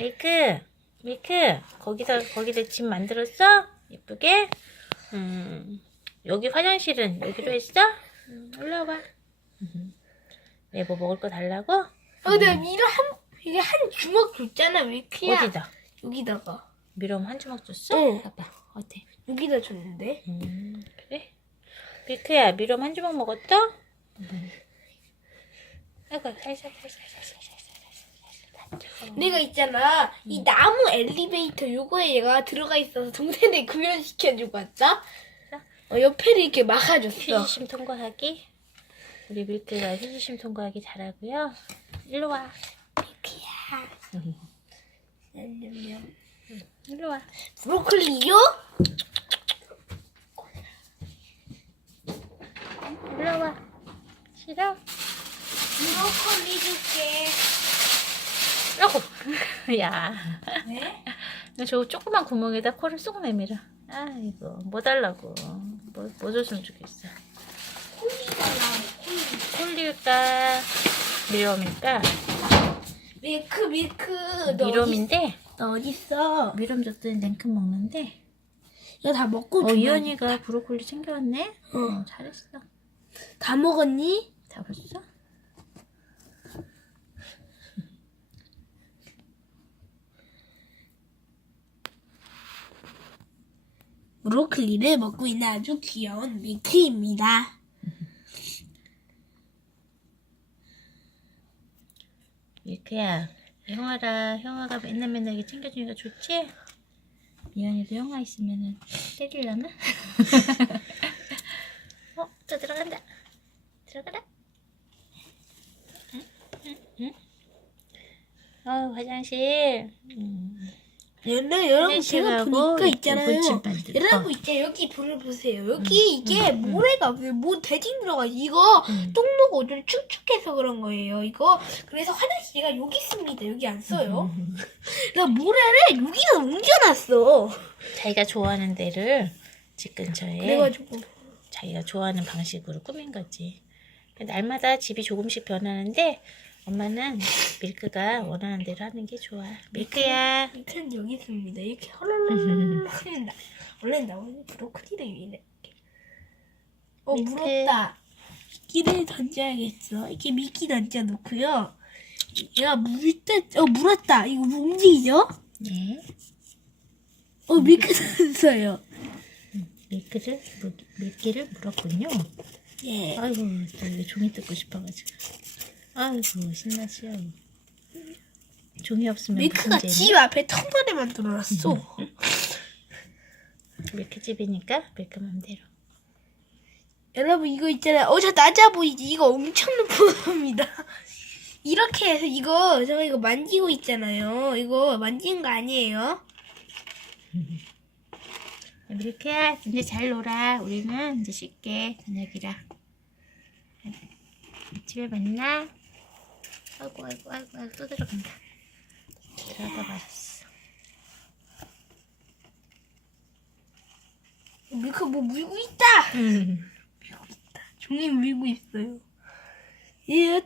밀크, 밀크, 거기다, 거기다 집 만들었어? 예쁘게? 음, 여기 화장실은 여기로 했어? 음, 올라와. 음. 왜, 뭐 먹을 거 달라고? 어, 내가 밀어 한 이게 한 주먹 줬잖아 밀크야. 어디다? 여기다가. 미럼 한 주먹 줬어? 응. 아빠, 어때? 여기다 줬는데. 음, 그래? 밀크야, 미럼 한 주먹 먹었어? 음. 아이고, 살살, 살살, 살살, 살살. 내가 있잖아 이 나무 엘리베이터 요거에 얘가 들어가 있어서 동생이 구현시켜주고 왔다. 어, 옆에를 이렇게 막아줬어. 휴지심 통과하기. 우리 밀크가 휴지심 통과하기 잘하고요. 일로 와. 밀크야. 냠냠냠. 일로 와. 브로콜리요? 일로 와. 싫어? 브로콜리 줄게. 야. 네? 너저 조그만 구멍에다 코를 쏙 내밀어. 아이고, 뭐 달라고. 뭐, 뭐 줬으면 좋겠어. 콜리가 나. 콜리. 콜리일까? 미럼일까? 밀크 밀크. 너 어디, 미럼인데, 너 어디 있어? 미럼 줬더니 냉큼 먹는데, 이거 다 먹고 어, 줘. 이현이가 브로콜리 챙겨왔네? 어. 어, 잘했어. 다 먹었니? 다 벌써? 브로콜리를 먹고 있는 아주 귀여운 밀크입니다. 밀크야, 형아라, 형아가 맨날 맨날 이렇게 챙겨주니까 좋지? 이현이도 형아 있으면은 때리려나? 어, 저 들어간다. 들어가라. 응? 응? 응? 어, 화장실. 음. 여러분, 여러분 제가 보니까 있잖아요. 여러분 있잖아요. 여기 불을 보세요. 여기 이게 음, 음. 모래가 없어요. 뭐 대진 들어가. 이거 음. 똥누고 좀 축축해서 그런 거예요. 이거 그래서 화장실이 여기 있습니다. 여기 안 써요. 음. 나 모래를 여기다 옮겨놨어. 자기가 좋아하는 데를 집 근처에 그래가지고 자기가 좋아하는 방식으로 꾸민 거지. 날마다 집이 조금씩 변하는데 엄마는 밀크가 원하는 대로 하는 게 좋아. 밀크야. 밑에는 여기 있습니다. 이렇게 헐렁헐렁 하는다. 원래 나오는 브로콜리를 이렇게. 어. 물었다. 미끼를 던져야겠어. 이렇게 미끼 던져 놓고요. 얘가 물 때 어 물었다. 이거 뭐 움직이죠? 네. 어 미끼 던져요. 밀크를 물, 밀기를 물었군요. 예. 아이고 또 이게 종이 뜯고 싶어가지고. 아이고 신나시오. 종이 없으면 밀크가 무슨 집? 앞에 텅가리 만들어놨어. 밀크 집이니까 밀크 맘대로. 여러분 이거 있잖아요. 어저 낮아 보이지? 이거 엄청 높은 겁니다. 이렇게 해서 이거 저 이거 만지고 있잖아요. 이거 만지는 거 아니에요? 밀크야 이제 잘 놀아. 우리는 이제 쉴게 저녁이라. 집에 만나. 아이고 아이고 아이고, 아이고 또 들어간다. 들어가 버렸어. 밀크 뭐 물고 있다. 음. 종이 물고 있어요. 예,